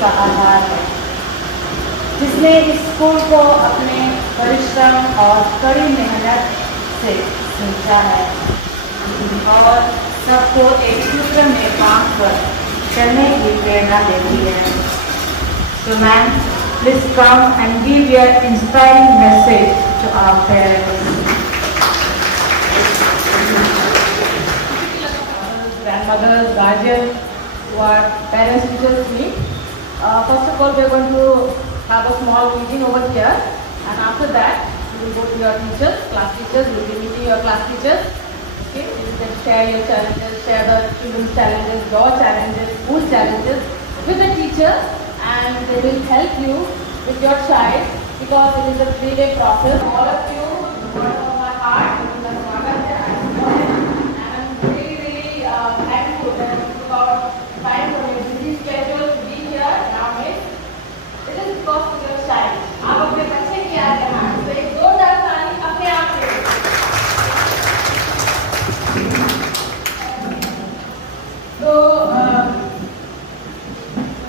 का आधार है, जिसने इस स्कूल को अपने परिश्रम और कड़ी मेहनत से सींचा है और सबको एक सूत्र में काम कर चलने की प्रेरणा देती है। So ma'am, please come and give your inspiring message to our parents. Grandmothers, guardians, who are parents teachers meet. First of all, we are going to have a small meeting over here, and after that, you will go to your teachers, class teachers. You will be meeting your class teachers. Okay, you can share your challenges, share the children's challenges, your challenges, school challenges with the teacher, and they will help you with your child because it is a 3-day process. All of you, word of my heart, thankful that you took out time from your busy schedule to be here now. It is because of your child. आप अपने बच्चे की आज यहाँ तो एक जोरदार ताली अपने आप से। So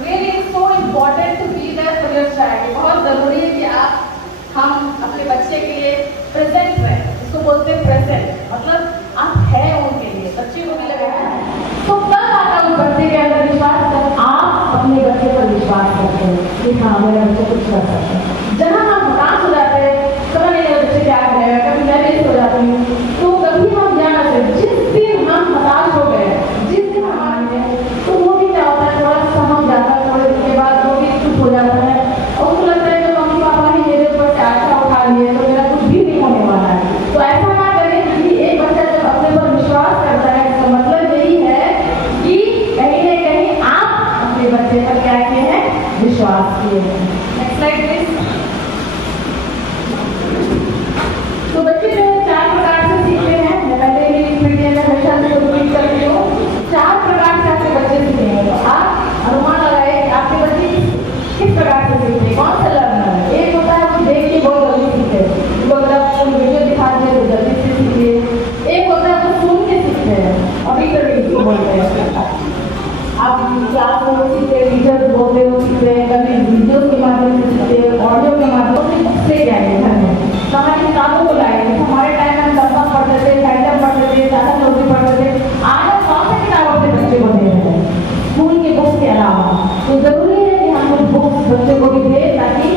really it's so important to be there for your child. बहुत ज़रूरी है कि हम अपने बच्चे के लिए प्रेजेंट रहें। इसको बोलते हैं प्रेजेंट, मतलब आप हैं उनके लिए, बच्चे को भी लगा तो तब आता उस बच्चे के अंदर विश्वास जब आप अपने बच्चे पर विश्वास करते हैं कि हाँ मेरा बच्चा कुछ कर सकता है। जहाँ हम हताश हो जाते हैं, समझ नहीं बच्चे क्या करेगा, कभी मैं भी हो जाती हूँ, तो कभी हम ध्यान रखें जिस दिन हम हताश हो गए, जिस दिन हमारे तो वो भी क्या होता है, थोड़ा सा हम जाता है, थोड़े दिन के बाद वो भी चुप हो जाता है और उसको लगता है कि मम्मी पापा ने मेरे ऊपर से आशा उठा ली है तो मेरा कुछ भी नहीं होने वाला है। तो ऐसा ना करें कि एक बच्चा जब अपने पर विश्वास करता है, इसका मतलब यही है कि कहीं न कहीं आप अपने बच्चे पर क्या किए हैं, विश्वास किए हैं। Next slide please. तो बच्चे जो 4 प्रकार से सीखते हैं, मैं पहले ही वीडियो में हमेशा से रिपीट करती हूँ, 4 प्रकार से आपके बच्चे सीखेंगे। तो आप अनुमान लगाए कि आपके बच्चे किस प्रकार से सीखते हैं, कौन सा लर्नर है। एक होता है वो देख के बहुत जल्दी सीखते हैं, उनको अगर आप कोई वीडियो दिखा दिए तो जल्दी से सीखते। एक होता है वो सुन के सीखते हैं, अभी तो बोलते हैं आप क्लास में सीखते हैं, टीचर बोलते हो सीखते हैं, कभी वीडियो के माध्यम से सीखते हैं, ऑडियो के माध्यम से जाएंगे घर में। तो हमारी किताबों को लाएंगे, हमारे टाइम में हम दफ्तर पढ़ते थे, फैंटम पढ़ते थे, दादा चौधरी पढ़ते थे। आज हम कौन सा किताब अपने बच्चे को दे रहे हैं स्कूल के बुक्स के अलावा। तो जरूरी है कि हम कुछ बुक्स बच्चे को भी दें, ताकि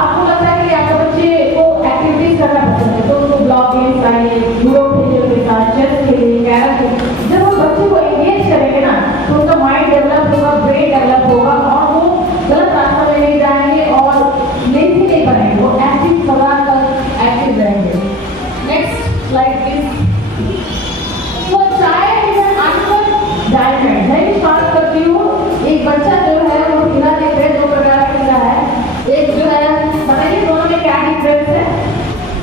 आपको लगता है कि आपके बच्चे को एक्टिविटीज करना पसंद है तो उनको ब्लॉक गेम्स आइए, लूडो खेलिए उनके साथ, चेस खेलिए, कैरम खेलिए। जब वो बच्चे को एंगेज करेंगे ना तो उनका माइंड डेवलप होगा, ब्रेन डेवलप होगा और वो गलत रास्ते में नहीं जाएंगे और लेजी नहीं बनेंगे, वो एक्टिव सदा एक्टिव रहेंगे। Next slide please. तो चाइल्ड इज एन अनफर्ड डायमंड। मैं विश्वास करती हूँ एक बच्चा जो है वो हीरा देख रहे 2 प्रकार का हीरा है। एक जो है बताइए दोनों में क्या डिफरेंस है,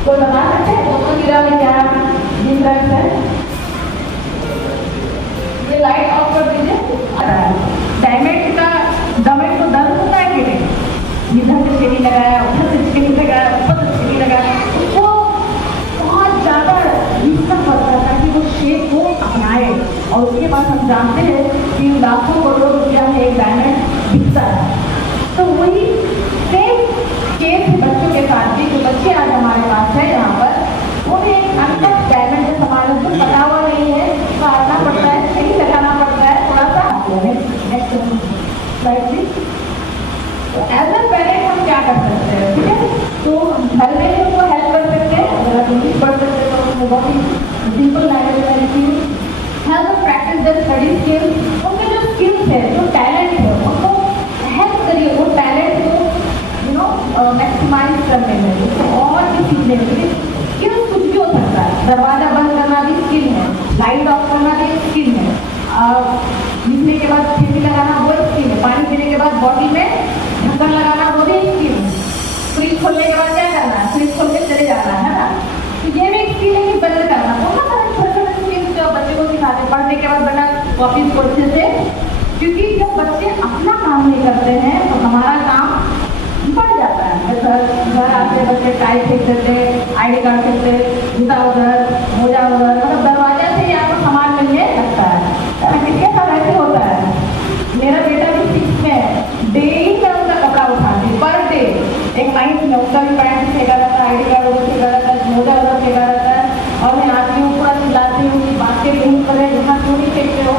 कोई बता सकते हैं दोनों हीरा में क्या डिफरेंस है। ये लाइट ऑफ कर दीजिए। डायमंड का गवर्नमेंट को दर्द होता है कि नहीं, इधर से चेरी लगाया, उधर से चेरी लगाया, ऊपर से चेरी लगाया, उसको बहुत ज़्यादा रिस्क पड़ता है कि वो शेप को अपनाए। और उसके बाद हम जानते हैं कि लाखों करोड़ रुपया में एक डायमंड बिकता है। तो वही सेम केस बच्चों के साथ भी, जो बच्चे आज हमारे पास है यहाँ पर, उन्हें एक अनकट डायमंड के समान जो पता हुआ नहीं है काटना पड़ता है, सही लगाना पड़ता है थोड़ा सा। तो एज अ पेरेंट हम क्या कर सकते हैं, ठीक है। तो घर में भी उनको हेल्प कर सकते हैं, अगर आप इंग्लिश पढ़ सकते हैं तो उसमें बहुत ही सिंपल लैंग्वेज में लिखी हूँ। Help practice the study skills, उनके जो स्किल्स है, जो टैलेंट है, उनको हेल्प करिए वो टैलेंट को मैक्सिमाइज करने में, उसको और भी सीखने में। स्किल कुछ भी हो सकता है, दरवाजा बंद करना भी स्किल है, लाइट ऑफ करना भी स्किल है, लिखने के बाद खिड़की लगाना वो स्किल है, पानी पीने के बाद बॉडी में ढक्कन लगाना वो भी स्किल है, फ्रिज खोलने के बाद क्या करना है, फ्रिज खोल के चले जाना है ना। तो ये भी स्किल है कि बंद करना। बहुत सारे छोटे छोटे स्किल्स जो बच्चे को सिखाते, पढ़ने के बाद बेटा कॉपीज को अच्छे से, क्योंकि जब बच्चे अपना काम नहीं करते हैं तो हमारा काम बढ़ जाता है। घर आते बच्चे टाई फेंक देते, ID कार्ड फेंकते, जूता उधर, मोजा उधर, मतलब दरवाजे से ही आपको सामान मिलने लगता है। किसके साथ ऐसे होता है। मेरा बेटा भी 6 में पर खिलाती हूँ, बातें कहीं पर है यहाँ क्यों नहीं फेंकते हो।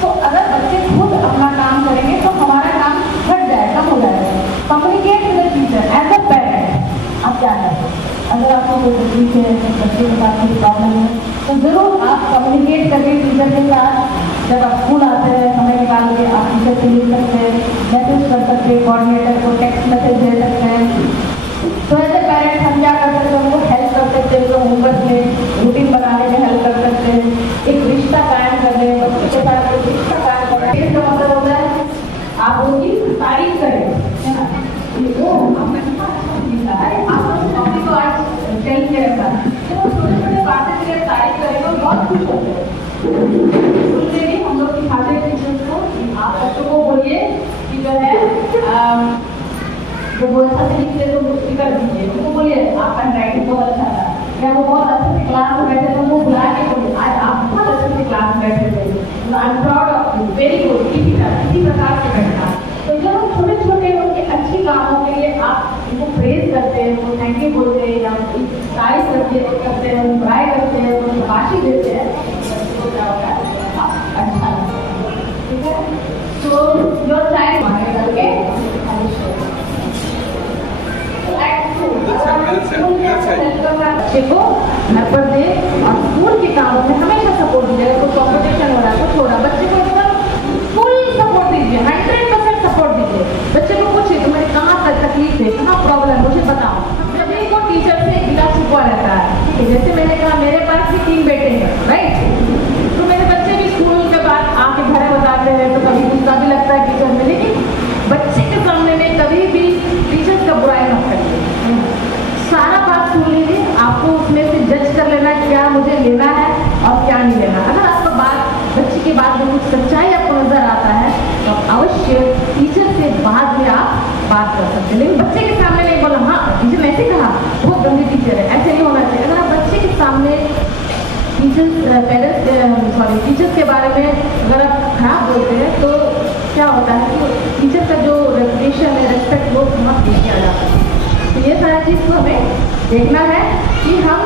तो अगर बच्चे खुद अपना काम करेंगे तो हमारा काम घट जाएगा, कम हो जाएगा। Communicate with the teacher as a parent. आप क्या करें, अगर आपको कोई तकलीफ है, बच्चे के साथ कोई प्रॉब्लम है, तो जरूर आप कम्युनिकेट करिए टीचर के साथ। जब आप स्कूल आते हैं समय निकाल के आप टीचर से मिल सकते हैं, मैसेज कर सकते हैं, कोऑर्डिनेटर को टेक्स्ट मैसेज दे सकते हैं। तो एज ए पेरेंट हम क्या कर सकते हैं, उनको हेल्प कर सकते हैं, उनको होमवर्क में रूटीन बनाने में हेल्प कर सकते हैं, एक रिश्ता कायम कर रहे हैं बच्चे के साथ, एक रिश्ता कायम कर रहे हैं। इसका मतलब होता है आप उनकी तारीफ करें, है ना। वो आप कॉपी को आज चेंज के रखा, छोटे छोटे बातें के लिए तारीफ करेंगे और बहुत खुश होते हैं। उससे भी हम लोग सिखाते हैं टीचर्स को, आप बच्चों को बोलिए कि जो है वो बहुत अच्छा से लिखते तो मुझे कर दीजिए, उनको बोलिए आपका राइटिंग बहुत अच्छा था, या वो बहुत अच्छे से क्लास में बैठे तो वो बुला के बोलिए आज आप बहुत अच्छे से क्लास में बैठे थे, I am proud of you, very good. इसी प्रकार से बैठना। तो जो छोटे छोटे उनके अच्छी कामों के लिए आप उनको प्रेज करते हैं, उनको थैंक यू बोलते हैं, या तारीफ करते हैं, बुराई करते हैं, उनको शाबाशी देते हैं, तो क्या होता है अच्छा लगता है। ठीक है, तो योर चाइल्ड मांगे करके बच्चे को घर पर दे और स्कूल के कामों में हमेशा सपोर्ट दीजिए। कोई कॉम्पिटिशन हो रहा है, कुछ हो रहा है, बच्चे को एकदम फुल सपोर्ट दीजिए, 100% सपोर्ट दीजिए। बच्चे को पूछिए तुम्हारी कहाँ तक तकलीफ है, कहाँ प्रॉब्लम, मुझे बताओ। सभी को टीचर से गिला छिपा रहता है, ठीक है। जैसे मैंने कहा मेरे पास भी 3 बेटे हैं, राइट। तो मेरे बच्चे भी स्कूल के बाद आके घर बताते हैं, तो कभी गुस्सा भी लगता है टीचर में, लेकिन बच्चे के सामने में कभी भी टीचर का बुराई मत करिए, सारा बात सुन लीजिए। आपको उसमें से जज कर लेना क्या मुझे लेना है और क्या नहीं लेना। अगर आपका बात बच्चे की बात में कुछ सच्चाई आपको नजर आता है तो अवश्य टीचर से बाद में आप बात कर सकते हैं, लेकिन बच्चे के सामने नहीं बोला हाँ टीचर ने ऐसे कहा, बहुत गंदी टीचर है, ऐसे नहीं होना चाहिए। अगर आप बच्चे के सामने टीचर्स के बारे में अगर आप खराब बोलते हैं तो क्या होता है कि टीचर का जो रेपुटेशन है, रेस्पेक्ट, वो बहुत नीचे आ जाता है। तो ये सारा चीज़ को हमें देखना है कि हम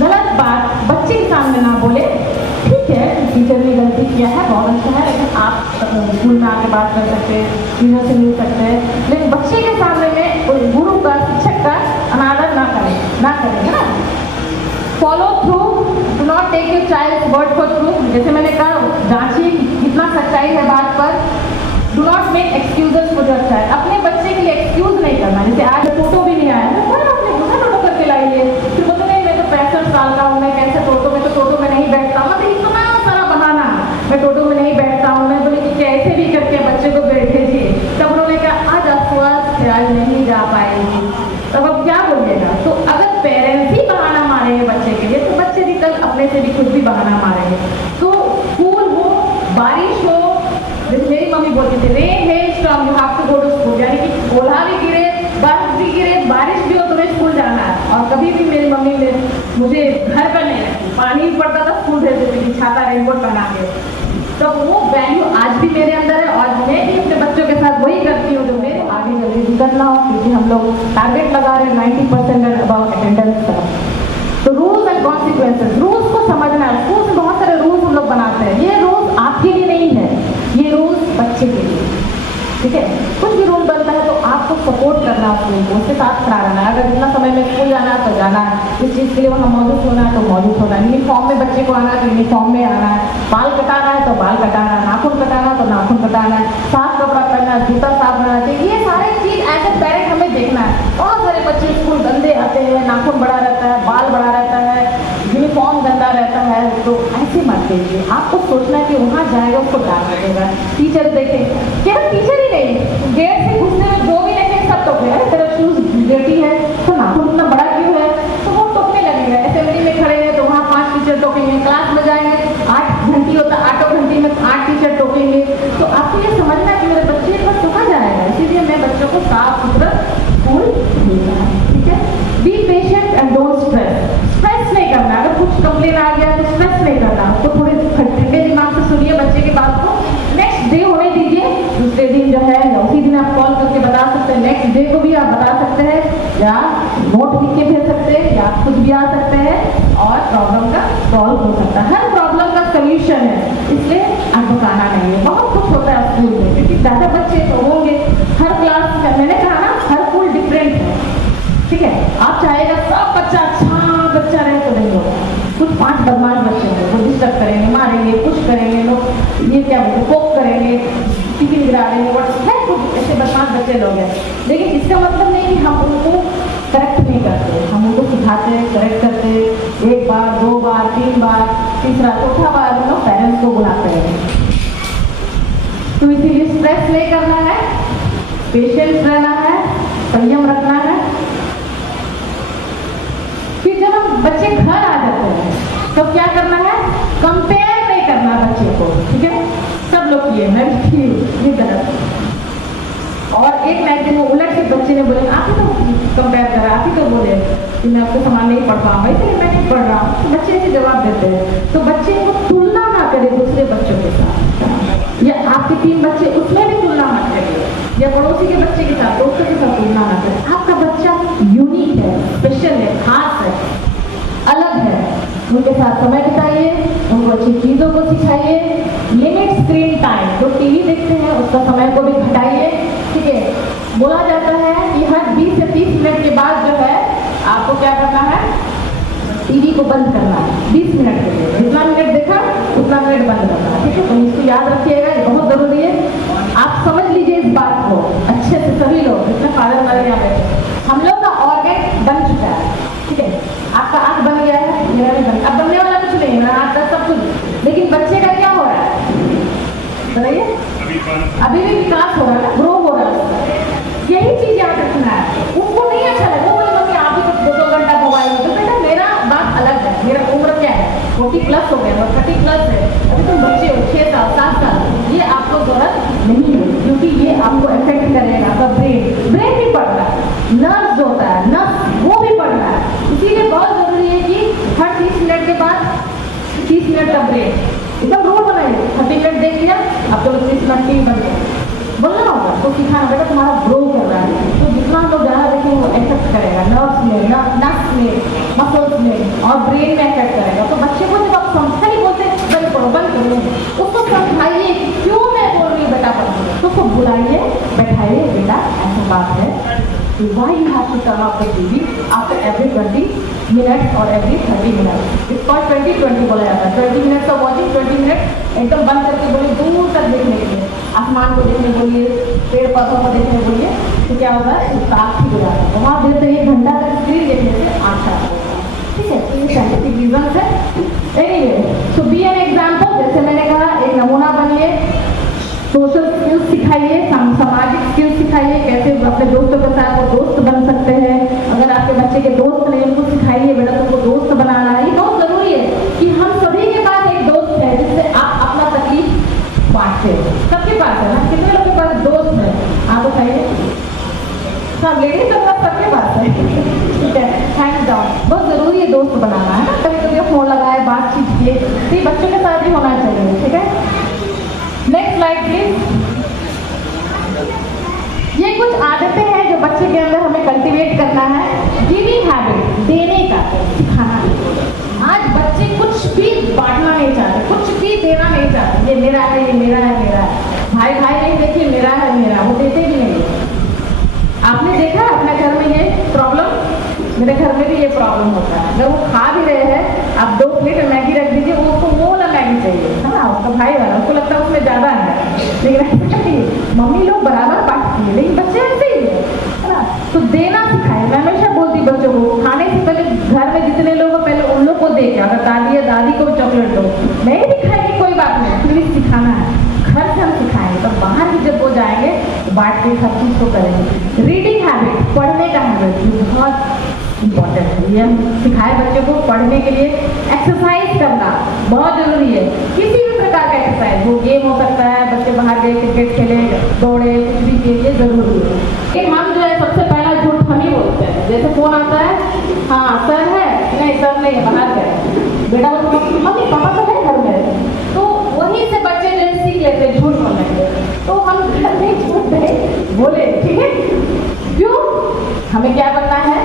गलत बात बच्चे के सामने ना बोले। ठीक है टीचर ने गलती किया है, बहुत अच्छा है, लेकिन आप स्कूल में आके बात कर सकते हैं, टीचर से मिल सकते हैं, लेकिन बच्चे के सामने में गुरु का, शिक्षक का अनादर ना करें, है ना। Follow through, do not take your child word for true. जैसे मैंने कहा जांचिए कितना सच्चाई है बात पर। Do not make excuses for your child. अपने बच्चे के लिए एक्सक्यूज नहीं करना। जैसे आज टोटो भी नहीं आया ना, आपने घुसा टोटो करके लाइए, फिर बोलते नहीं मैं तो 65 साल का हूँ, मैं कैसे टोटो में, तो टोटो में नहीं बैठता हूँ, मतलब इतना सारा बहाना, मैं टोटो में नहीं बैठता हूँ। मैं बोले कि कैसे भी करके बच्चे को भेजिए। तब उन्होंने कहा आज अस्वस्थ है, आज नहीं जा पाएंगे, तब अब क्या बोलिएगा। तो अगर पेरेंट्स ही बहाना मारेंगे बच्चे के लिए, तो बच्चे भी कल अपने से भी खुद भी बहाना मारेंगे। तो स्कूल हो, बारिश हो, जैसे मेरी मम्मी बोलती थी रेन है storm you have to go to school, यानी कि ओला भी गिरे, बर्फ भी गिरे, बारिश भी हो, तुम्हें स्कूल जाना है। और कभी भी मेरी मम्मी ने मुझे घर पर नहीं रखी, पानी भी पड़ता था स्कूल भेजती थी छाता रेनकोट बना के। तो वो वैल्यू आज भी मेरे अंदर है और मैं भी अपने बच्चों के साथ वही करती हूँ जो मेरे आगे जल्दी करना हो, क्योंकि हम लोग टारगेट लगा रहे हैं 90% एंड अबाउट अटेंडेंस का। तो रूल्स एंड कॉन्सिक्वेंसेस, रूल्स को समझना है। स्कूल में बहुत सारे रूल्स हम लोग बनाते हैं, ये रूल्स आपके लिए नहीं है, ये रूल्स बच्चे के लिए, ठीक है। कुछ भी रूल बनता है तो आपको सपोर्ट करना है, स्कूल को उसके साथ खड़ा रहना है। अगर जितना समय में स्कूल जाना है तो जाना है, इस चीज़ के लिए वहाँ मौजूद होना है तो मौजूद होना है। यूनिफॉर्म में बच्चे को आना है तो यूनिफॉर्म में आना है, बाल कटाना है तो बाल कटाना है, नाखून कटाना है तो नाखून कटाना है, साफ कपड़ा पहनना है, जूता साफ रहना चाहिए। ये सारी चीज़ एज ए पेरेंट हमें देखना है। बहुत सारे बच्चे स्कूल गंदे आते हैं, नाखून बड़ा रहता है, बाल बड़ा रहता है, यूनिफॉर्म गंदा रहता है, तो ऐसे मत कीजिए। आपको सोचना है कि वहाँ जाएगा उसको डांट लगेगा, टीचर देखें, केवल टीचर ही नहीं, गेट से घुसने में जो भी देखें सब टोके, अरे तेरा शूज डर्टी है तो नाखून इतना बड़ा क्यों है, तो वो टोकने लगेगा। असेंबली में खड़े हैं तो वहाँ 5 टीचर टोकेंगे, क्लास में जाएंगे 8 घंटी होता है, 8 घंटे में 8 टीचर टोकेंगे। तो आपको ये समझना है कि मेरे बच्चे पर टोका जाएगा, इसीलिए मैं बच्चों को साफ सुथरा स्कूल भेजना है, ठीक है। Be patient and don't stress. Stress नहीं करना, अगर कुछ कंप्लेन आ गया तो स्ट्रेस नहीं करना, तो थोड़े ठंडे दिमाग से सुनिए बच्चे की बात को, नेक्स्ट डे होने दीजिए, दूसरे दिन जो है या उसी दिन आप कॉल करके बता सकते हैं, नेक्स्ट डे को भी आप बता सकते हैं या नोट लिख के भेज सकते हैं आप खुद भी आ सकते हैं और प्रॉब्लम का सॉल्व हो सकता है। हर प्रॉब्लम का सोल्यूशन है, इसलिए आपको कहना नहीं है। बहुत कुछ होता है स्कूल में, क्योंकि ज़्यादा बच्चे तो होंगे, हर क्लास में, मैंने कहा ना हर स्कूल डिफरेंट है, ठीक है। आप चाहेगा सब बच्चा अच्छा बच्चा रहे तो नहीं होगा, कुछ 5 बदमाश बच्चे होंगे, वो डिस्टर्ब करेंगे, मारेंगे, कुछ करेंगे, लोग ये क्या बोलते पोक करेंगे, टिफिन गिरा देंगे, बट है कुछ ऐसे बदमाश बच्चे लोग हैं। लेकिन इसका मतलब नहीं कि हम उनको करेक्ट नहीं करते, हम उनको सिखाते हैं, करेक्ट करते हैं, 1 बार 2 बार 3 बार, तीसरा चौथा बार हम लोग पेरेंट्स को बुलाते हैं। तो इसीलिए स्ट्रेस नहीं करना है, पेशेंस रहना है, संयम रखना है। फिर जब हम बच्चे घर आ जाते हैं तो क्या करना है, कंपेयर नहीं करना बच्चे को, ठीक है। सब लोग किए, मैं भी की ये तरह। और एक नाइट में उलट के बच्चे ने बोले आप ही तो कंपेयर करा, आप ही तो बोले कि मैं आपको सामान नहीं पढ़ पाऊंगा, इसलिए मैं नहीं पढ़ रहा हूँ। बच्चे ऐसे जवाब देते हैं। तो बच्चे को तुलना ना करे दूसरे बच्चों के साथ, या आपके 3 बच्चे उसमें भी तुलना मत करिए, या पड़ोसी के बच्चे के साथ, दोस्तों के साथ तुलना ना करें। आपका बच्चा यूनिक है, स्पेशल है, खास है, अलग है। उनके साथ समय बिताइए, उनको अच्छी चीज़ों को सिखाइए। लिमिट स्क्रीन टाइम, जो टीवी देखते हैं उसका समय को भी घटाइए, ठीक है। बोला जाता है कि हर 20 से 30 मिनट के बाद जो है आपको क्या करना है, टीवी को बंद करना है 20 मिनट के लिए। जितना मिनट देखा उतना मिनट बंद करना है, ठीक है। तो इसको याद रखिएगा, ये बहुत ज़रूरी है। आप समझ लीजिए इस बात को अच्छे से, सभी लोग जिसमें फादर मदर यहाँ बैठे, हम लोग का ऑर्गन बन चुका है, ठीक है। आपका आँख बन गया है, मेरा भी बन, अब बनने वाला कुछ नहीं है, मेरा हाथ का सब कुछ। लेकिन बच्चे का क्या हो रहा है बताइए, अभी भी विकास हो रहा है, ग्रो हो रहा है। यही चीज याद रखना है। उनको नहीं अच्छा लगा, बोले मम्मी आप ही तो 2 घंटा मोबाइल, तो बेटा मेरा बात अलग है, मेरा उम्र क्या है, 40+ हो गया, 30+ है, अभी तुम बच्चे हो, 6 साल 7 साल, ये आपको जरूरत नहीं है, क्योंकि ये आपको इफेक्ट करेगा। आपका ब्रेन भी बढ़ रहा है, नर्व जो होता है नर्व वो भी बढ़ रहा है। इसीलिए बहुत जरूरी है कि हर 30 मिनट के बाद 30 मिनट का ब्रेक, एकदम रोल बनाइए। 30 मिनट देख लिया, अब तो 30 मिनट टीवी बंद कर बोलना होगा, तो सिखाना बेटा तुम्हारा ग्रो कर रहा है। तो जितना हम लोग ज़्यादा देखेंगे वो इफेक्ट करेगा नर्व्स में, नस में, मसल्स में और ब्रेन में इफेक्ट करेगा। तो बच्चे को जब आप समझा नहीं बोलते बंद करो बंद करो, उसको समझाइए क्यों मैं बोल रही हूँ बेटा बंद करो, तो उसको बुलाइए, बैठाइए, बेटा ऐसा बात है, why you have to turn off the TV after every 20 minutes or every 30 minutes. It's called 20-20 बोला जाता है। 20 minutes of watching, 20 minutes एकदम बंद करके बोलिए, दूर तक देखने के लिए, आसमान को देखने बोलिए, पेड़ पौधों को देखने बोलिए, तो क्या होगा उसका आँख ठीक हो जाता है। वहाँ देर से 1 घंटा तक स्क्रीन देखने से आँख खराब होता है, ठीक है। ये साइंटिफिक रीजन है। Anyway, so be an example, जैसे मैंने कहा एक नमूना बनिए, सोशल स्किल्स सिखाइए, सामाजिक स्किल्स सिखाइए, कैसे अपने दोस्तों के साथ वो दोस्त बन सकते हैं। अगर आपके बच्चे के दोस्त नहीं, उनको सिखाइए बेटा तुमको दोस्त बनाना है। ये बहुत जरूरी है कि हम सभी के पास एक दोस्त है जिससे आप अपना तकलीफ बांटते हैं। सबके पास है ना, कितने लोगों के पास दोस्त है आप बताइए, सब लेडीज तो सबके पास है, ठीक है। हैंड्स डाउन, बहुत जरूरी है दोस्त बनाना, है ना। कभी कभी फोन लगाए, बातचीत किए, तो ये बच्चों के साथ भी होना चाहिए, ठीक है। Next slide please. ये कुछ आदतें हैं जो बच्चे के अंदर हमें कल्टीवेट करना है। गिविंग हैबिट, देने का सिखाना। आज बच्चे कुछ भी बांटना नहीं चाहते, कुछ भी देना नहीं चाहते, ये मेरा है, ये मेरा है, मेरा है। भाई भाई नहीं देखिए मेरा है मेरा, वो देते भी नहीं। आपने देखा अपने घर में ये प्रॉब्लम, मेरे घर में भी ये प्रॉब्लम होता है। अगर वो खा भी रहे हैं, आप 2 प्लेट मैगी रख दीजिए, वो उसको वो वाला मैगी चाहिए, है ना, उसका भाई वाला, उसको लगता है उसमें ज़्यादा है। लेकिन मम्मी लोग बराबर बांटती है, लेकिन बच्चे ऐसे ही है ना। तो देना सिखाए। मैं हमेशा बोलती बच्चों को, खाने से पहले घर में जितने लोग हैं पहले उन लोग को दे के, अगर दादी या दादी को भी चॉकलेट दो, नहीं भी खाएंगे कोई बात नहीं, फिर भी सिखाना है। घर से हम सिखाएंगे, तो बाहर भी जब वो जाएंगे तो बांट के हर चीज़ को करेंगे। रीडिंग हैबिट, पढ़ने का हैबिट बहुत इम्पॉर्टेंट है। ये हम सिखाए बच्चों को पढ़ने के लिए। एक्सरसाइज करना बहुत जरूरी है, किसी भी प्रकार का एक्सरसाइज, वो गेम हो सकता है, बच्चे बाहर गए क्रिकेट खेले, दौड़े, कुछ भी किए, जरूरी है। लेकिन हम जो है सबसे पहला झूठ हम ही बोलते हैं। जैसे फोन आता है, हाँ सर है, नहीं सर नहीं है, बाहर गए, बेटा मम्मी पापा तो है घर में, तो वहीं से बच्चे जो सीख लेते हैं झूठ बोलने के। तो हम घर में झूठ नहीं बोले, ठीक है। क्यों? हमें क्या बनना है,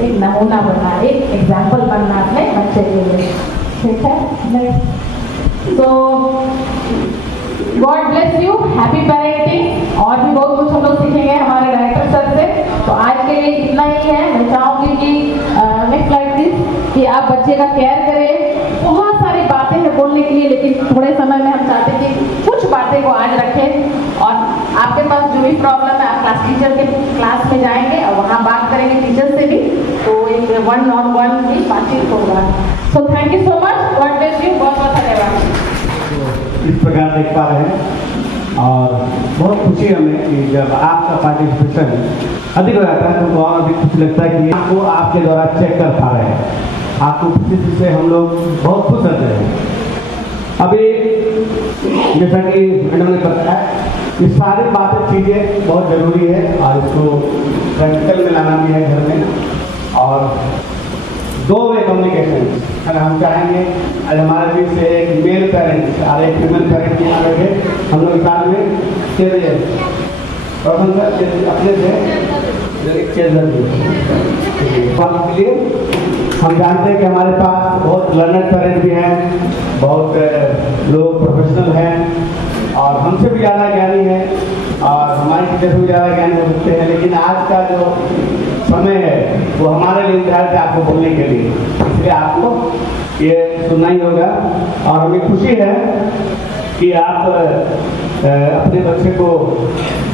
एक नमूना बनना है, एक एग्जाम्पल बनना अपने बच्चे के लिए। ठीक है, नेक्स्ट। तो God bless you, happy parenting. और भी बहुत कुछ हम लोग सीखेंगे हमारे डायरेक्टर सर से। तो आज के लिए इतना ही है। मैं चाहूँगी कि नेक्स्ट स्लाइड प्लीज, कि आप बच्चे का केयर करें। बहुत सारी बातें हैं बोलने के लिए, लेकिन थोड़े समय में हम चाहते हैं कि कुछ बातें को आज रखें। और आपके पास जो भी प्रॉब्लम है, आप क्लास टीचर के क्लास में जाएंगे और वहाँ बात करेंगे टीचर से भी, तो एक 1-on-1 की बातचीत होगा। So thank you so much, God bless you, बहुत बहुत धन्यवाद। इस प्रकार देख पा रहे हैं और बहुत खुशी हमें कि जब आपका पार्टिसिपेशन अधिक हो जाता है तो और अधिक खुशी लगता है कि आपको आपके द्वारा चेक कर पा रहे हैं। आपको खुशी से हम लोग बहुत खुश रहते हैं। अभी जैसा कि मैडम ने बताया, ये सारी बातें चीज़ें बहुत ज़रूरी है और इसको प्रैक्टिकल में लाना भी है घर में। और 2 वे कम्युनिकेशन अगर हम चाहेंगे, आज हमारे बीच से एक मेल पेरेंट और एक फीमेल पेरेंट यहाँ बैठे, हम लोग साथ में चलिए रोशन सर अपने से एक चेयर के लिए। हम जानते हैं कि हमारे पास बहुत लर्नर पेरेंट भी हैं, बहुत लोग प्रोफेशनल हैं और हमसे भी ज़्यादा ज्ञानी हैं और हमारे टीचर से भी ज़्यादा ज्ञानी हो सकते हैं। लेकिन आज का जो समय है वो हमारे लिए निर्धारित है आपको बोलने के लिए, इसलिए आपको ये सुनना ही होगा। और हमें खुशी है कि आप अपने बच्चे को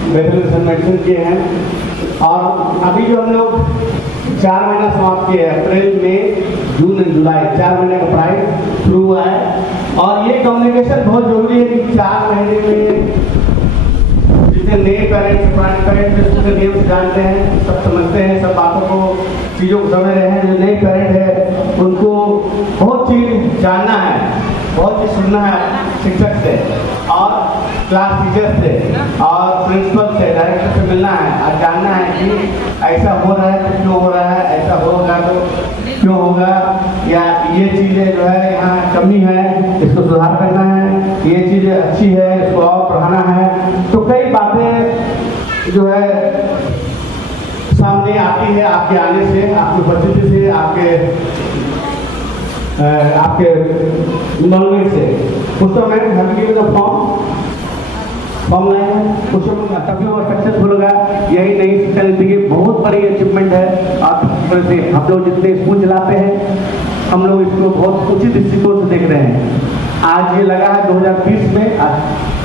वेरिफिकेशन मेडिसिन किए हैं और अभी जो हम लोग 4 महीना समाप्त किए, अप्रैल, मई, जून एंड जुलाई, 4 महीने का पढ़ाई शुरू हुआ है। और ये कम्युनिकेशन बहुत जरूरी है कि 4 महीने में जितने नए पेरेंट्स, पुराने पेरेंट्स उसके नियम जानते हैं, सब समझते हैं, सब बातों को, चीज़ों को समझ रहे हैं। जो नए पेरेंट है उनको बहुत चीज़ जानना है, बहुत चीज़ सुनना है शिक्षक से और क्लास टीचर से और प्रिंसिपल से, डायरेक्टर से मिलना है और जानना है कि ऐसा हो रहा है तो क्यों हो रहा है, ऐसा होगा तो क्यों होगा, या ये चीज़ें जो है यहाँ कमी है इसको सुधार करना है, ये चीज़ें अच्छी है इसको और बढ़ाना है। तो कई बातें जो है सामने आती है आपके आने से, आपकी उपस्थिति से, आपके इन्वॉल्वमेंट से। उस समय हम फॉर्म लाए हैं, उस समय तभी वो सक्सेसफुल होगा। यही नई शिक्षा नीति की बहुत बड़ी अचीवमेंट है। और से हम लोग जितने स्कूल चलाते हैं, हम लोग इसको बहुत उचित दृष्टिकोण से देख रहे हैं। आज ये लगा है 2020 में, आज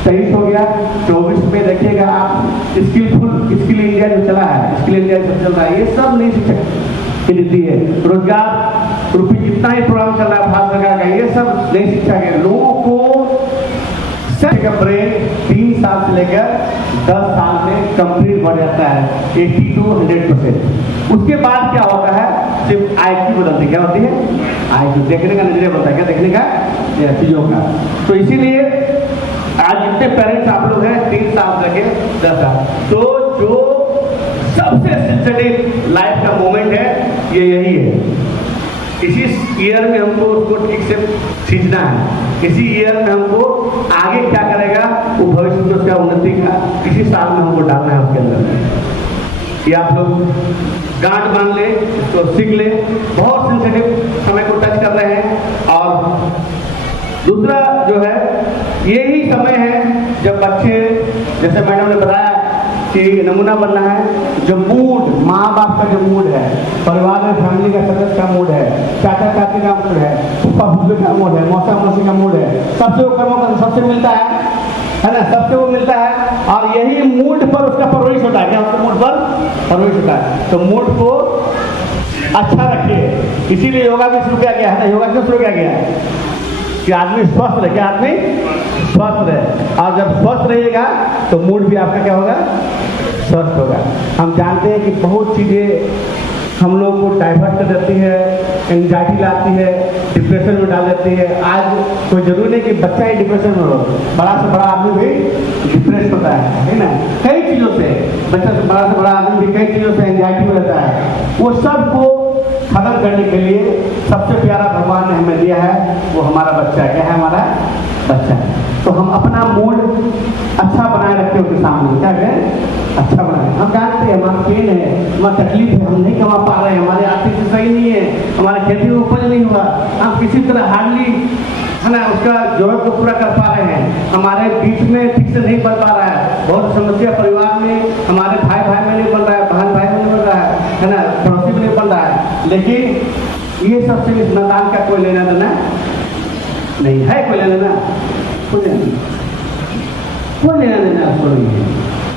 23 हो गया, 24 में देखिएगा आप स्किल इंडिया जो चला है, स्किल इंडिया जो चल रहा है, ये सब नई शिक्षा की नीति है। रोजगार रूपी जितना ही प्रोग्राम चल रहा है भारत सरकार का, ये सब नई शिक्षा के लोगों को का ब्रेन 3 साल से लेकर 10 साल में कंप्लीट बढ़ जाता है 80 to 100%। उसके बाद क्या होता है, सिर्फ IQ बदलती, क्या होती है IQ, देखने का नजरिया बनता है, क्या देखने का, चीजों का। तो इसीलिए आज जितने पेरेंट्स आप लोग हैं 3 साल से लेकर 10 साल, तो जो सबसे सेंसिटिव लाइफ का मोमेंट है ये यही है। इसी ईयर में हमको उसको ठीक से खींचना है, इसी ईयर में हमको आगे क्या करेगा वो भविष्य में उसका उन्नति का इसी साल में हमको डालना है उसके अंदर। ये आप लोग गांठ बांध ले तो सीख ले, बहुत सेंसिटिव समय को टच कर रहे हैं। और दूसरा जो है यही समय है जब बच्चे, जैसे मैडम ने बताया कि नमूना बनना है, जो मूड, माँ बाप का जो मूड है, परिवार में फैमिली का सदस्य का मूड है, चाचा चाची का मूड है, फूफा फूफी का मूड है, मौसा मौसी का मूड है, सबसे वो कर्मों का सबसे मिलता है ना, सबसे वो मिलता है। और यही मूड पर उसका परवरिश होता है, क्या उसके मूड पर परवरिश होता है। तो मूड को अच्छा रखिए, इसीलिए योगा भी शुरू किया गया है ना। योगा क्यों शुरू किया गया है कि आदमी स्वस्थ रहे, क्या आदमी स्वस्थ रहे। और जब स्वस्थ रहिएगा तो मूड भी आपका क्या होगा, स्वस्थ होगा। हम जानते हैं कि बहुत चीज़ें हम लोग को डाइवर्ट कर देती है, एंजाइटी लाती है, डिप्रेशन में डाल देती है। आज कोई जरूरी नहीं कि बच्चा ही डिप्रेशन में हो, बड़ा से बड़ा आदमी भी डिप्रेस होता है ना, कई चीज़ों से। बच्चा से बड़ा आदमी भी कई चीज़ों से एंजाइटी में रहता है। वो सब को खत्म करने के लिए सबसे प्यारा भगवान ने हमें दिया है, वो हमारा बच्चा है। क्या है? हमारा बच्चा है। तो हम अपना मूड अच्छा बनाए रखते हैं उसके सामने। क्या करें? अच्छा बनाए। हम जानते हैं हमारा पेन है, हमारा तकलीफ है, हम नहीं कमा पा रहे हैं, हमारे आर्थिक से सही नहीं है, हमारे खेती में उपज नहीं हुआ, हम किसी तरह हार्डली है ना उसका जरूरत को पूरा कर पा रहे हैं, हमारे बीच में ठीक से नहीं बन पा रहा है, बहुत समस्या परिवार में, हमारे भाई में नहीं बन रहा है, बहन भाई में नहीं बन रहा है ना, पड़ोसी में नहीं बन रहा है। लेकिन ये सबसे इस नादान का कोई लेना देना नहीं है। कोई लेना देना कोई लेना देना उसको नहीं है,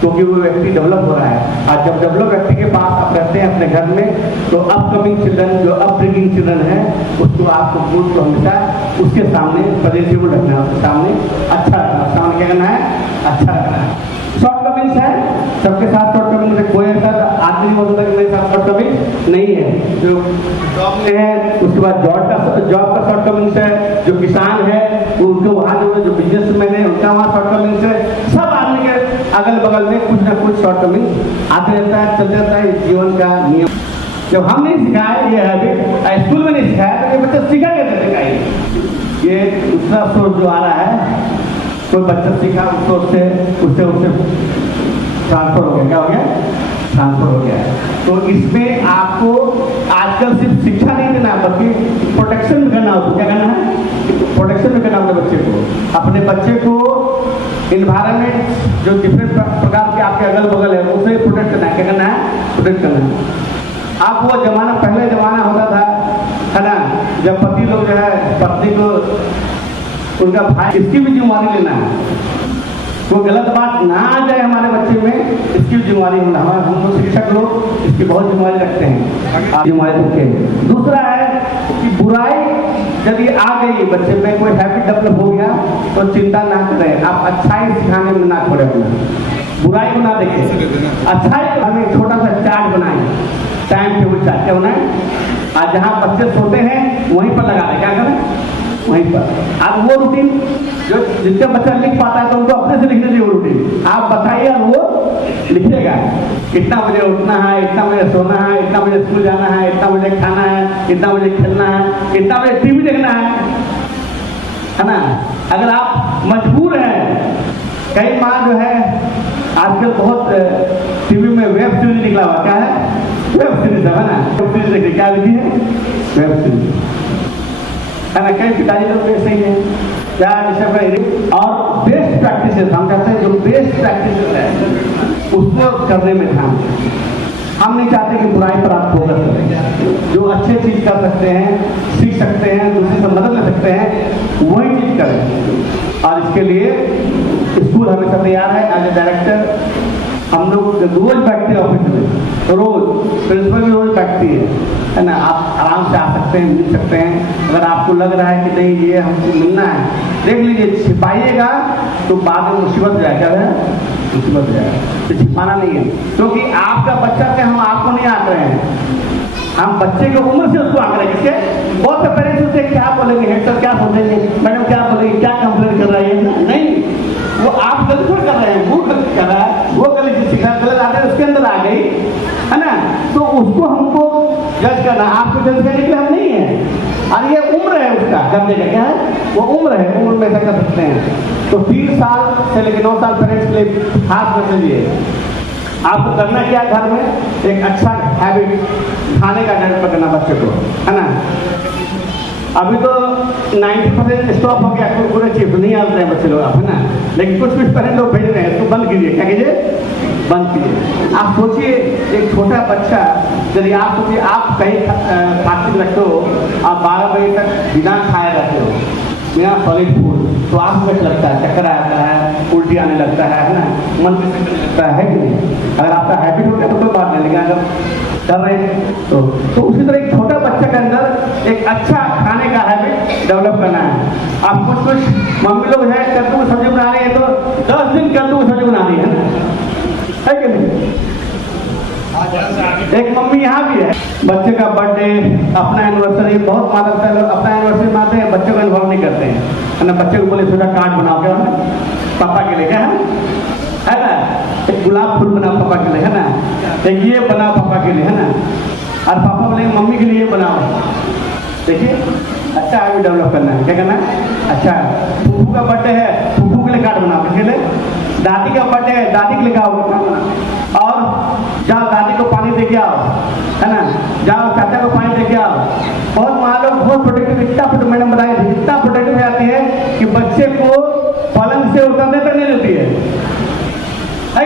क्योंकि वो व्यक्ति डेवलप हो रहा है। और जब डेवलप व्यक्ति के पास आप रहते हैं अपने घर में, तो अपकमिंग चिल्ड्रन, जो अपब्रिंगिंग चिल्ड्रन है, उसको आपको मूड को हमेशा उसके सामने पॉजिटिव रखना है, उसके सामने अच्छा रखना, सामने क्या करना है? अच्छा रखना है। शॉर्टकमिंग्स है, सबके साथ शॉर्टकमिंग्स है, कोई ऐसा आदमी नहीं हो सकता कि मेरे साथ शॉर्टकमिंग्स नहीं है। जो जॉब में है, उसके बाद जॉब का शॉर्टकमिंग्स है, जो किसान है उनको वहाँ जो बिजनेसमैन है उनका वहाँ शॉर्टकमिंग्स है। सब आदमी के अगल बगल में कुछ ना कुछ शॉर्टकमिंग्स आते रहता है, चलते रहता है, जीवन का नियम। जब हम नहीं सिखाए ये हैबिट, स्कूल में नहीं सिखाया, तो ये बच्चा सीखा कैसे सिखाएंगे? ये दूसरा सोर्स जो आ रहा है, कोई बच्चा सीखा उससे ट्रांसफर हो गया। क्या हो गया? ट्रांसफर हो गया। तो इसमें आपको आजकल सिर्फ शिक्षा नहीं देना, बल्कि प्रोटेक्शन भी करना होगा। क्या करना है? प्रोटेक्शन भी करना अपने बच्चे को। अपने बच्चे को इन्वायरमेंट जो डिफरेंट प्रकार के आपके अगल बगल है उसे प्रोटेक्ट करना है। क्या करना है? प्रोटेक्ट करना है। आप वो जमाना, पहले जमाना होता था है ना, जब पति लोग जो है पत्नी को, उनका भाई, इसकी भी जिम्मेवारी लेना है, कोई गलत बात ना आ जाए हमारे बच्चे में, इसकी भी जिम्मेवारी होना। हम लोग शिक्षक लोग इसकी बहुत जिम्मेवारी रखते हैं, आप जिम्मेवारी रखें। दूसरा है कि बुराई यदि आ गई बच्चे में, कोई हैबिट डेवलप हो गया, तो चिंता ना करें, आप अच्छाई सिखाने में ना छोड़े, अपना बुराई को ना देखें। अच्छाई हमें एक छोटा सा चार्ट बनाए, टाइम टेबल चार्ट। क्या बनाए? आज जहाँ बच्चे सोते हैं वहीं पर लगा दें। क्या करें? वहीं पर। आप वो रूटीन जो जिसका बच्चा लिख पाता है तो उनको अपने से लिखने दीजिए, वो रूटीन आप बताइए और वो लिखिएगा। इतना बजे उठना है, इतना बजे सोना है, इतना बजे स्कूल जाना है, इतना बजे खाना है, इतना बजे खेलना है, इतना बजे टीवी देखना है ना। अगर आप मजबूर हैं, कई माँ जो है आजकल बहुत टीवी में वेब सीरीज निकला हुआ। क्या है? वेब सीरीज है ना। वेब सीरीज देखिए, क्या लिखी है? वेब सीरीज है ना। कई पिताजी लोग ऐसे ही है, क्या और बेस्ट प्रैक्टिस हम कहते हैं, जो बेस्ट प्रैक्टिस है उसको करने में ध्यान। हम नहीं चाहते कि बुराई पर आप फोकस करें, जो अच्छे चीज कर सकते हैं, सीख सकते हैं, दूसरे से मदद ले सकते हैं, वही चीज करें। और इसके लिए स्कूल हमेशा तैयार है। एज ए डायरेक्टर हम लोग रोज बैठते हैं ऑफिस में, रोज प्रिंसिपल भी रोज बैठती है ना। आप आराम से आ सकते हैं, मिल सकते हैं। अगर आपको लग रहा है कि नहीं ये हमको मिलना है, देख लीजिए, छिपाइएगा तो बाद में मुसीबत हो जाएगा। क्या है? मुसीबत हो जाएगा। तो छिपाना नहीं है, क्योंकि आपका बच्चा से हम आपको नहीं आंक रहे हैं, हम बच्चे की उम्र से उसको आंक रहे हैं। किसके? बहुत से पेरेंट्स उससे क्या बोलेंगे, हेड सर क्या सोचेंगे, मैडम क्या बोलेंगे, क्या कंप्लेन कर रही है। नहीं, वो आप गलत कर रहे हैं, वो गलत कर रहा है, वो गलत सीखा, गलत आते हैं, उसके अंदर आ गई है ना। तो उसको हमको जज करना, आपको जज करने के लिए हम नहीं है। और ये उम्र है उसका करने का। क्या है? वो उम्र है, उम्र में ऐसा कर सकते हैं। तो 3 साल से लेकर 9 साल पेरेंट्स के लिए खास कर लीजिए। आपको करना क्या है? घर में एक अच्छा हैबिट खाने का डेवलप करना बच्चे को, है ना। अभी तो 90% स्टॉप हो गया, पूरे चिप्स नहीं आते हैं बच्चे लोग, आप है ना। लेकिन कुछ पेरेंट लोग भेज रहे हैं, इसको बंद कीजिए। क्या कीजिए? बंद कीजिए। आप सोचिए, एक छोटा बच्चा, यदि आप सोचिए आप कहीं फास्टिंग रखते हो, आप 12 बजे तक बिना खाए रहते हो, बिना सॉलिड फूड, तो आपको कैसा लगता है? चक्कर आता है, उल्टी आने लगता है ना, मन से लगता है कि नहीं? अगर आपका हैबिट हो गया तो कोई बात नहीं, लेकिन अगर कर रहे हैं तो उसी तरह एक छोटा बच्चे के अंदर एक अच्छा खाने का हैबिट डेवलप करना है। आप कुछ मम्मी लोग है कद्दू की सब्जी बना रही है तो 10 दिन कद्दू की सब्जी बना रही है ना, है कि नहीं? एक मम्मी यहाँ भी है, बच्चे का बर्थडे, अपना एनिवर्सरी, बहुत माता पिता अपना एनिवर्सरी मनाते हैं, बच्चों को इन्वॉल्व नहीं करते हैं, है ना। बच्चे को बोले छोटा कार्ड बनाओ, क्या पापा के लिए, क्या है ना, एक गुलाब फूल बनाओ पापा के लिए, है ना, एक ये बनाओ पापा के लिए, है ना। और पापा बोले मम्मी के लिए बनाओ। देखिए अच्छा है, डेवलप करना है, क्या करना है, अच्छा है। फूफू का बर्थडे है, फूफू के लिए कार्ड बनाओ, किसके लिए, दादी का बर्थडे है, दादी के लिए कार्ड बनाओ। और जाओ दादी को पानी दे के आओ, है ना, जाओ चाचा को पानी दे के आओ। बहुत वहाँ लोग बहुत प्रोटेक्टिव, इतना मैडम बताई थी, इतना प्रोटेक्टिव जाती है कि बच्चे को पलंग से उतरने तक नहीं देती है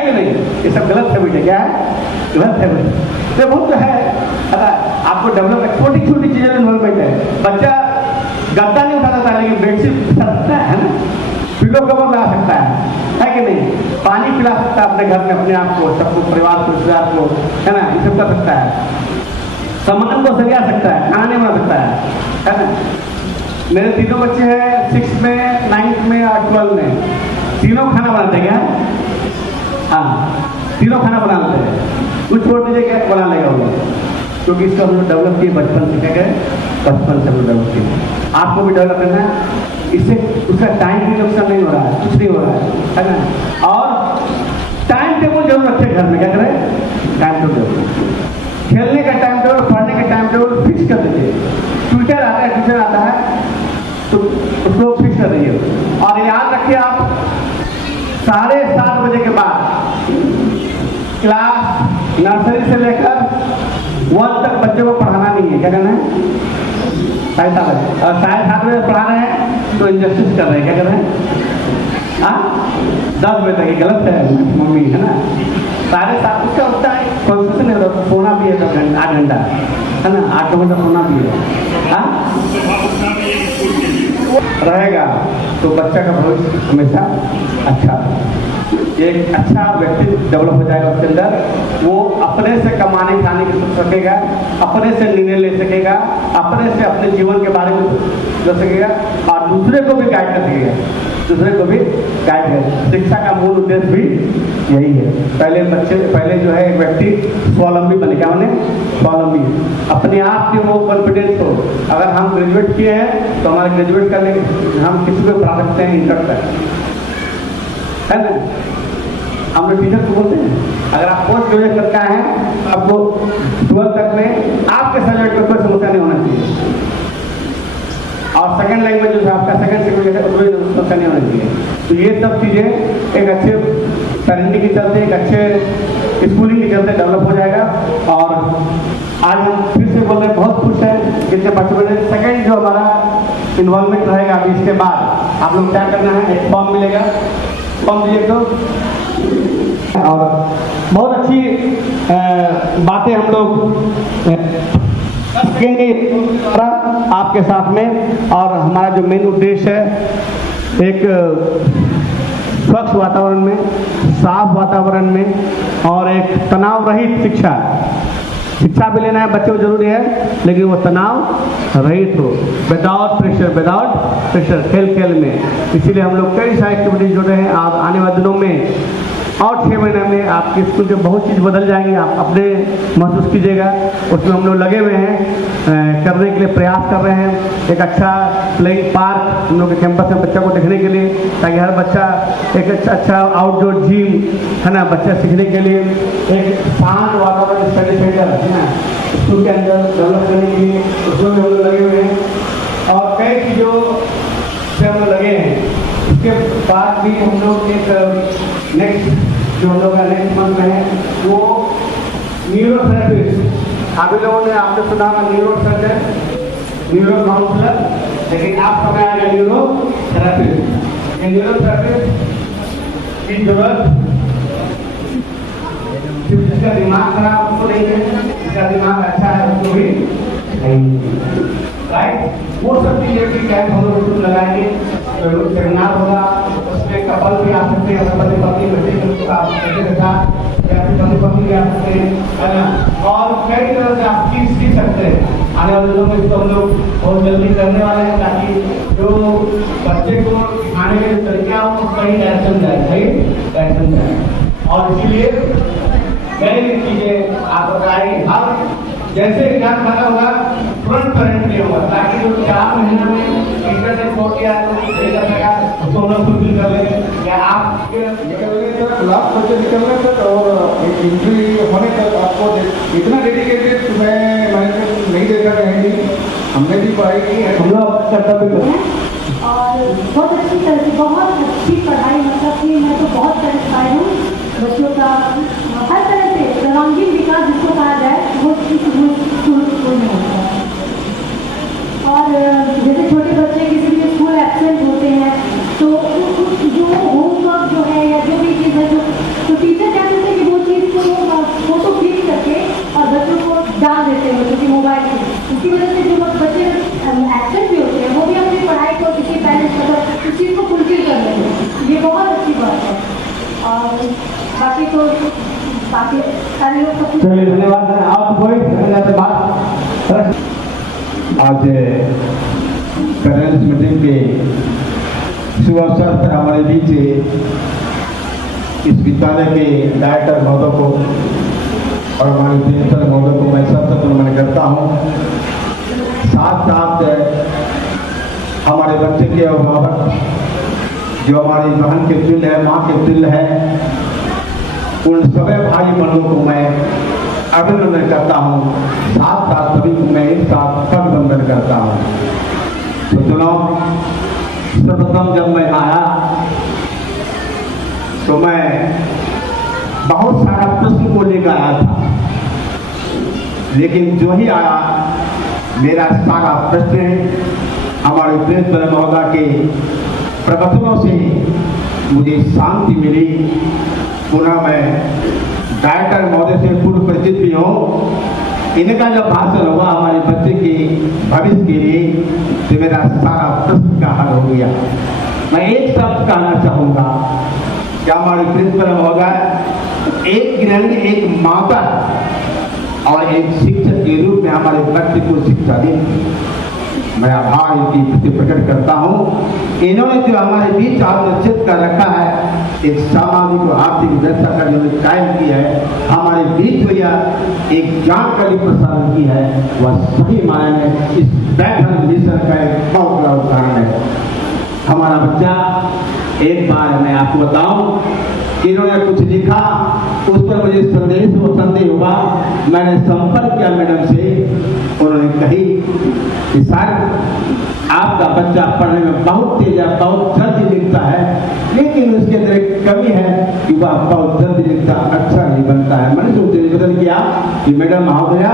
कि नहीं। ये सब गलत है बेटे, क्या है, गलत है बेटे। तो बहुत है आपको डेवलप, छोटी छोटी चीजें इन्वॉल्वमेंट है। बच्चा गद्दा नहीं उठा सकता लेकिन बेडशीट उठा सकता है ना, पिलो कवर ला सकता है कि नहीं, पानी पिला सकता है अपने घर में अपने आप को, सबको, परिवार को, रिश्तेदार को, है ना, ये सब कर सकता है। सामान को सरिया सकता है, खाना नहीं बना सकता है ना। मेरे तीनों बच्चे हैं 6 में, 9th में और 12 में, तीनों खाना बनाते क्या, हाँ तीनों खाना बना लेते हैं। कुछ छोड़ दीजिए क्या बना लेगा वो, क्योंकि इसको हम लोग डेवलप किए बचपन से, क्या करें, बचपन से हम लोग डेवलप किए। आपको भी डेवलप करना है, इससे उसका टाइम भी नुकसान नहीं हो रहा है, कुछ नहीं हो रहा है ना। और टाइम टेबल जरूर रखें घर में, क्या करें, टाइम टेबल, खेलने का टाइम टेबल, पढ़ने का टाइम टेबल फिक्स कर दीजिए। ट्यूटर आता है तो उसको फिक्स कर दीजिए। और याद रखिए आप 7:30 बजे के बाद क्लास नर्सरी से लेकर 1 तक बच्चों को पढ़ाना नहीं है, क्या करना है, 7:30 बजे। और 7:30 बजे पढ़ा रहे हैं तो इंजस्टिस कर रहे हैं, क्या कर रहे हैं, हाँ 10 बजे तक, गलत है मम्मी, है ना। 7:30 क्या होता है, कॉन्स्टिट्यूशन है, सोना भी है 8 घंटा, है ना, 8 घंटा सोना भी है, हाँ रहेगा तो बच्चा का भविष्य हमेशा अच्छा, एक अच्छा व्यक्ति डेवलप हो जाएगा उसके अंदर। वो अपने से कमाने खाने की सोच सकेगा, अपने से निर्णय ले सकेगा, अपने से अपने जीवन के बारे में सोच सकेगा और दूसरे को भी गाइड कर सकेगा, दूसरे को भी गाइड करेगा। शिक्षा का मूल उद्देश्य भी यही है। पहले जो है एक व्यक्ति स्वावलंबी बने, क्या बने, स्वावलंबी, अपने आप के वो कॉन्फिडेंस हो। अगर हम ग्रेजुएट किए हैं तो हमारे ग्रेजुएट करने हम किसी को पढ़ा सकते हैं, इंटर है ना। हम लोग टीचर को बोलते हैं अगर आप पोस्ट ग्रेजुएट करके आए हैं आपको 12 तक में आपके सब्जेक्ट में कोई समस्या नहीं होना चाहिए, और सेकंड लैंग्वेज जो है आपका सेकंड सब्जेक्ट है उसमें समस्या नहीं होना चाहिए। तो ये सब चीज़ें एक अच्छे पेरेंटिंग के चलते, एक अच्छे स्कूलिंग के चलते डेवलप हो जाएगा। और आज हम फिर से बोल रहे हैं, बहुत खुश हैं कितने बच्चों में सेकंड जो हमारा इन्वॉल्वमेंट रहेगा। अभी इसके बाद आप लोग क्या करना है, एक फॉर्म मिलेगा, फॉर्म दिए तो और बहुत अच्छी बातें हम लोग आपके साथ में। और हमारा जो मेन उद्देश्य है एक स्वच्छ वातावरण में, साफ वातावरण में और एक तनाव रहित शिक्षा भी लेना है, बच्चों को जरूरी है, लेकिन वो तनाव रहित हो, विदाउट प्रेशर, खेल में। इसीलिए हम लोग कई सारी एक्टिविटीज जुड़े हैं। आप आने वाले दिनों में और 6 महीने में आपके स्कूल के बहुत चीज़ बदल जाएंगे, आप अपने महसूस कीजिएगा। उसमें हम लोग लगे हुए हैं, करने के लिए प्रयास कर रहे हैं। एक अच्छा प्लेइंग पार्क हम लोग के कैंपस में बच्चों को देखने के लिए, ताकि हर बच्चा एक अच्छा आउटडोर जिम, है ना, बच्चा सीखने के लिए एक शांत वातावरण स्टडी सेंटर, है ना, स्कूल के अंदर डेवलप करने के लिए उसमें भी हम लोग लगे हुए हैं। और कई चीज़ों से हम लोग लगे हैं। उसके बाद भी हम लोग एक नेक्स्ट जो हम लोग का नेक्स्ट मंथ में है वो न्यूरोथेरेपिस्ट। आप लोगों ने आपने सुना होगा न्यूरो सर्जन, न्यूरो काउंसलर, लेकिन आप समय आएगा न्यूरोथेरेपिस्ट। न्यूरोथेरेपिस्ट की जरूरत जिसका दिमाग खराब उसको नहीं है, जिसका दिमाग अच्छा है उसको भी नहीं, राइट। वो सब चीजें की कैंप हम लोग लगाएंगे, सेमिनार होगा, उसमें कपल भी आ सकते हैं, पति पत्नी बच्चे के साथ या फिर पति पत्नी भी आ सकते हैं, है ना। और कई तरह से आप सीख सकते हैं। आने वाले दिनों में इसको हम लोग बहुत जल्दी करने वाले हैं, ताकि जो बच्चे को सिखाने के तरीका हो सही डायरेक्शन जाए, सही डायरेक्शन जाए। और इसीलिए कई चीजें आप बताएंगे, अब जैसे एग्जाम खत्म होगा तुरंत करंटली होगा, ताकि जो 4 महीने में टीचर ने छोड़ दिया तो नहीं कर सका उसको हम लोग फुलफिल कर लेंगे। क्या आप निकलने तक लास्ट बच्चे निकलने तक और इंट्री होने तक आपको इतना डेडिकेटेड मैंने नहीं देखा कहीं भी। हमने भी पढ़ाई की है, हम लोग कर्तव्य करते हैं। और बहुत अच्छी तरह से बहुत अच्छी पढ़ाई, मतलब कि मैं तो बहुत सेटिस्फाइड हूँ बच्चों का हर तरह से सर्वांगीण विकास जिसको कहा जाए वो स्कूल में होता है। और जैसे छोटे बच्चे किसी भी स्कूल एब्सेंट होते हैं तो जो होमवर्क जो है या जो भी चीज़ है तो टीचर क्या करते हैं कि वो चीज़ को फोटो क्लिक करके और बच्चों को डाल देते हैं क्योंकि मोबाइल से। इसकी वजह से जो बच्चे एब्सेंट भी होते हैं वो भी अपनी पढ़ाई को किसी पहले मतलब इस चीज़ को फुलफिल कर लेते हैं। ये बहुत अच्छी बात है। और बाकी सारे लोग सब चलिए धन्यवाद। आप कोई बात आज पेरेंट्स मीटिंग के शुभ अवसर पर हमारे बीच इस विद्यालय के डायरेक्टर महोदय को और हमारे प्रिंसिपल महोदय को मैं सबसे नमन करता हूँ। साथ साथ हमारे बच्चे के अभिभावक जो हमारी बहन के तुल्य है, माँ के तुल्य है, उन सभी भाई बहनों को मैं अभिनंदन करता हूँ। साथ साथ सभी को मैं एक साथ अभिनंदन करता हूँ। तो चलो सर्वप्रथम जब मैं आया तो मैं बहुत सारा प्रश्न को लेकर आया था, लेकिन जो ही आया मेरा सारा प्रश्न हमारे प्रिंसिपल महोदय के प्रवचनों से मुझे शांति मिली। पुनः मैं डायरेक्टर महोदय से पूर्व परिचित भी हूँ। इनका जब भाषण हुआ हमारे बच्चे के भविष्य के लिए तो मेरा सारा प्रश्न का हल हो गया। मैं एक शब्द कहना चाहूँगा कि हमारे प्रिंसिपल महोदय एक गृहिणी, एक माता और एक शिक्षक के रूप में हमारे बच्चे को शिक्षा दी। मैं आभार इनकी प्रति प्रकट करता हूँ। इन्होंने जो हमारे बीच आत्मचित कर रखा है, एक सामाजिक और आर्थिक व्यवस्था का जो कायम की है, हमारे बीच जो यह एक जानकारी प्रसारण की है, वह सही मायने में इस बैठक मिशन का एक बहुत बड़ा उदाहरण है। हमारा बच्चा एक बार मैं आपको बताऊं कि इन्होंने कुछ लिखा, उस पर मुझे संदेह हुआ। मैंने संपर्क किया मैडम से, उन्होंने कही कि सर आपका बच्चा पढ़ने में बहुत तेज है, बहुत जल्दी लिखता है, लेकिन उसके अंदर एक कमी है कि वह बहुत जल्दी लिखता, अच्छा नहीं बनता है। मैंने सोचे निवेदन किया कि मैडम महोदया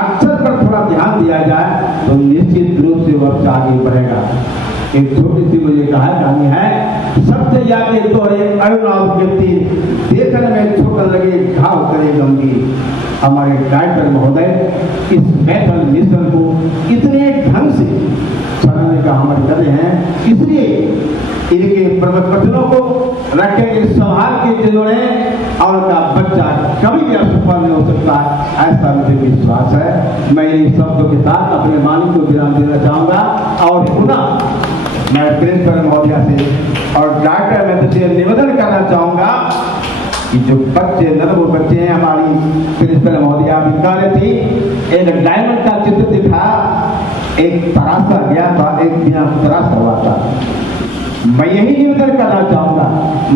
अक्षर पर थोड़ा ध्यान दिया जाए तो निश्चित रूप से वह आगे बढ़ेगा। एक छोटी सी मुझे कहानी है, सबसे जाके तोरे अरुणाभ व्यक्ति देखने में छोटा लगे घाव करे गंभीर। हमारे डायरेक्टर महोदय इस मेथड मिशन को इतने ढंग से चलाने का हमारे डरे हैं, इसलिए इनके प्रवचनों को रखेंगे संभाल के, जिन्होंने और उनका बच्चा कभी भी असफल नहीं हो सकता, ऐसा मुझे विश्वास है। मैं इन शब्दों के साथ अपने मालिक को विराम देना चाहूँगा और पुनः मैं प्रिंसिपल महोदया से और डायरेक्टर मैं से निवेदन करना चाहूँगा कि जो बच्चे नन्हे बच्चे हैं, हमारी प्रिंसिपल महोदया विद्यालय थी, एक डायमंड का चित्र दिखा, एक तराशा गया था, एक बिना तराशा हुआ था। मैं यही निवेदन करना चाहूँगा,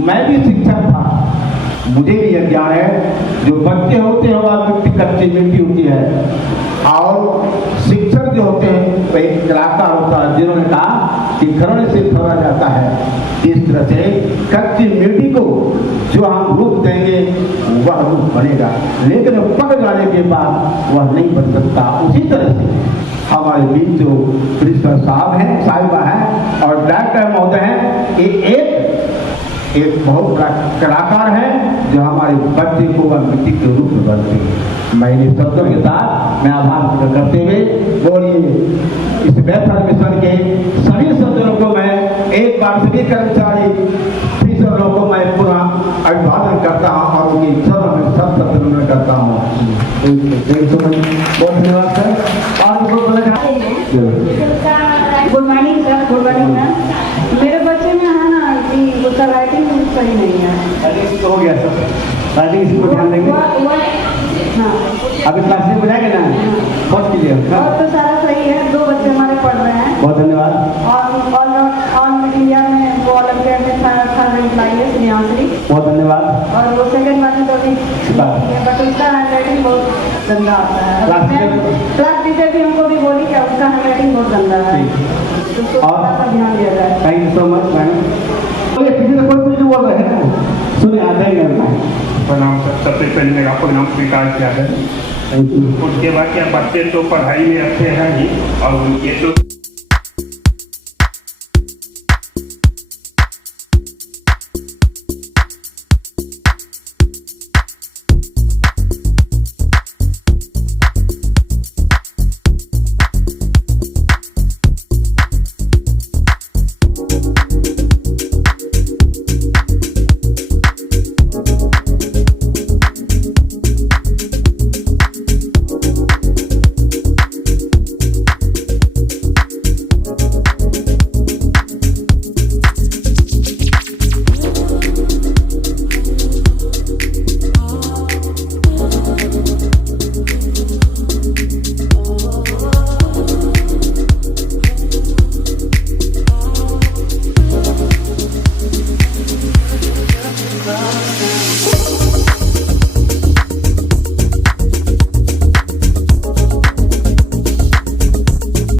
मैं भी शिक्षक था, मुझे भी यह ज्ञान है जो बच्चे होते हैं वह मिट्टी कच्ची मिट्टी होती है और शिक्षक जो होते हैं वह एक कलाकार होता है, जिन्होंने कहा कि घरों से थोड़ा जाता है। इस तरह से कच्ची मिट्टी को जो हम रूप देंगे वह रूप बनेगा, लेकिन पक जाने के बाद वह नहीं बन सकता। उसी तरह से हमारे बीच जो प्रिंसिपल साहब हैं, साहिबा हैं और डायरेक्टर महोदय हैं, ये एक बहुत बड़ा कलाकार है जो हमारे बच्चे को वह मिट्टी के रूप में बनते हैं। मैं इन शब्दों के साथ मैं आभार प्रकट करते हुए बोलिए इस बेहतर मिशन के सभी सज्जनों को मैं एक बार सभी कर्मचारी टीचरों को मैं पूरा अभिवादन करता हूँ और उनकी चरणों में सब नमन करता हूँ। बहुत धन्यवाद sir. Good morning sir. Good morning ma'am. मेरे बच्चे में है ना कि उसका राइटिंग सही नहीं है। हो गया सर, राइटिंग इसको ध्यान देंगे। हाँ अभी क्लास में बुझाएंगे ना, बहुत क्लियर। और तो सारा सही है, 2 बच्चे हमारे पढ़ रहे हैं। बहुत धन्यवाद। और ऑल इंडिया में वो ओलंपियाड में थर्ड रैंक बहुत धन्यवाद। और वो सेकंड वाली तो भी ठीक है, बट उसका हैंडराइटिंग बहुत गंदा आता है। क्लास टीचर भी हमको भी बोली कि उसका हैंडराइटिंग बहुत गंदा है, तो उसको थोड़ा सा ध्यान दिया जाए। Thank you so much madam. तो ये किसी ने कोई कुछ बोल रहे हैं ना, सुनिए आधा ही करना है। प्रणाम सर, सबसे पहले मेरा प्रणाम स्वीकार किया है। Thank you. उसके बाद क्या, बच्चे तो पढ़ाई में अच्छे हैं ही और उनके तो